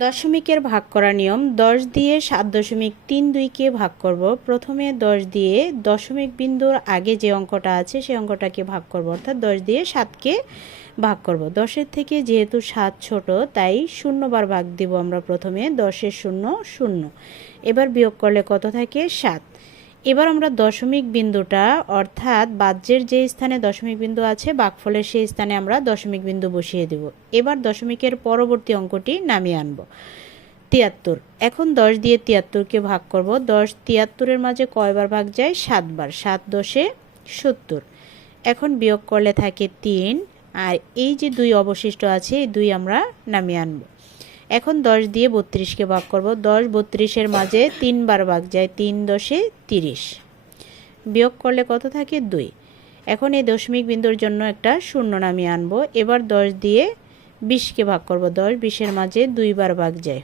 দশমিকের ভাগ করা নিয়ম, দশ দিয়ে সাত দশমিক তিন দুইকে ভাগ করব। প্রথমে দশ দিয়ে দশমিক বিন্দুর আগে যে অঙ্কটা আছে, সেই অঙ্কটাকে ভাগ করব। অর্থাৎ দশ দিয়ে সাতকে ভাগ করব। দশের থেকে যেহেতু সাত ছোট, তাই শূন্যবার ভাগ দিব আমরা প্রথমে, দশের শূন্য শূন্য। এবার বিয়োগ করলে কত থাকে? সাত। এবার আমরা দশমিক বিন্দুটা, অর্থাৎ বাহ্যের যে স্থানে দশমিক বিন্দু আছে বাঘফলের সেই স্থানে আমরা দশমিক বিন্দু বসিয়ে দেব। এবার দশমিকের পরবর্তী অঙ্কটি নামিয়ে আনব। তিয়াত্তর। এখন দশ দিয়ে তিয়াত্তরকে ভাগ করব। দশ তিয়াত্তরের মাঝে কয়বার ভাগ যায়? সাতবার। সাত দশে সত্তর। এখন বিয়োগ করলে থাকে তিন। আর এই যে দুই অবশিষ্ট আছে, এই দুই আমরা নামিয়ে আনব। এখন দশ দিয়ে বত্রিশকে ভাগ করব। দশ বত্রিশের মাঝে তিনবার ভাগ যায়, তিন দশে তিরিশ। বিয়োগ করলে কত থাকে? দুই। এখন এই দশমিক বিন্দুর জন্য একটা শূন্য নামিয়ে আনব। এবার দশ দিয়ে বিশকে ভাগ করব। দশ বিশের মাঝে দুইবার ভাগ যায়।